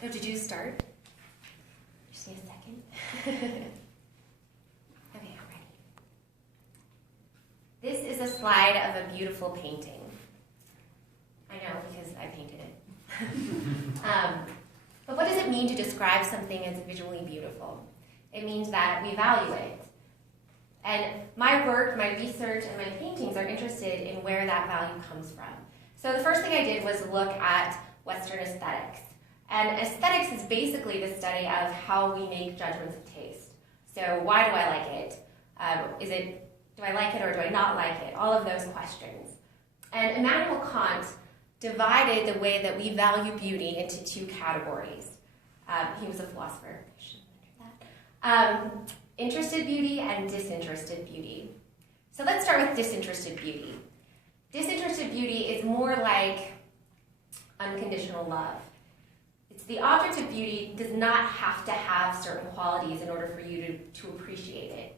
Oh, did you start? Just need a second. Okay, I'm ready. This is a slide of a beautiful painting. I know, because I painted it. But what does it mean to describe something as visually beautiful? It means that we value it. And my work, my research, and my paintings are interested in where that value comes from. So the first thing I did was look at Western aesthetics. And aesthetics is basically the study of how we make judgments of taste. So why do I like it? Do I like it or do I not like it? All of those questions. And Immanuel Kant divided the way that we value beauty into two categories. He was a philosopher. I should have mentioned that. Interested beauty and disinterested beauty. So let's start with disinterested beauty. Disinterested beauty is more like unconditional love. It's the object of beauty does not have to have certain qualities in order for you to appreciate it.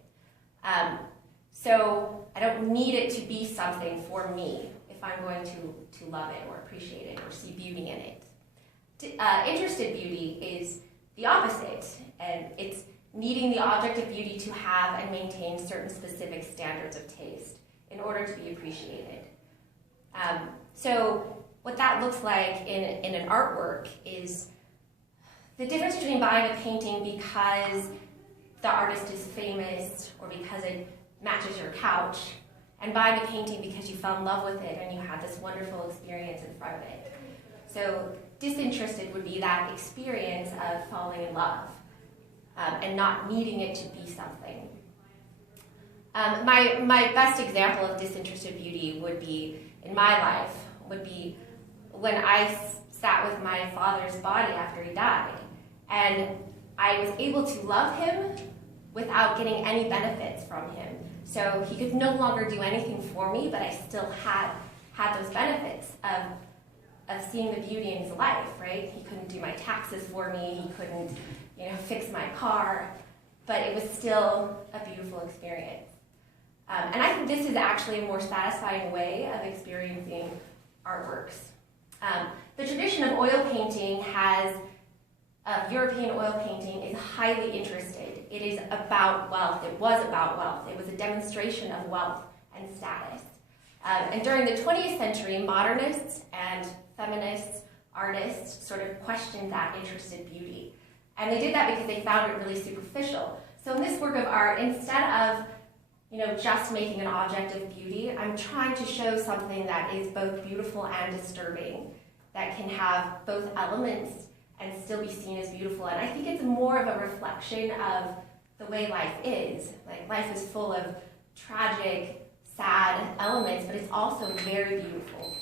So I don't need it to be something for me if I'm going to love it or appreciate it or see beauty in it. Interested beauty is the opposite, and it's needing the object of beauty to have and maintain certain specific standards of taste in order to be appreciated. So what that looks like in an artwork is the difference between buying a painting because the artist is famous or because it matches your couch, and buying a painting because you fell in love with it and you had this wonderful experience in front of it. So disinterested would be that experience of falling in love and not needing it to be something. My best example of disinterested beauty would be, in my life, would be when I sat with my father's body after he died. And I was able to love him without getting any benefits from him. So he could no longer do anything for me, but I still had those benefits of seeing the beauty in his life, right? He couldn't do my taxes for me, he couldn't, fix my car, but it was still a beautiful experience. And I think this is actually a more satisfying way of experiencing artworks. The tradition of oil painting European oil painting is highly interested. It is about wealth. It was about wealth. It was a demonstration of wealth and status. And during the 20th century, modernists and feminists, artists sort of questioned that interested beauty. And they did that because they found it really superficial. So in this work of art, instead of just making an object of beauty, I'm trying to show something that is both beautiful and disturbing, that can have both elements and still be seen as beautiful. And I think it's more of a reflection of the way life is. Like, life is full of tragic, sad elements, but it's also very beautiful.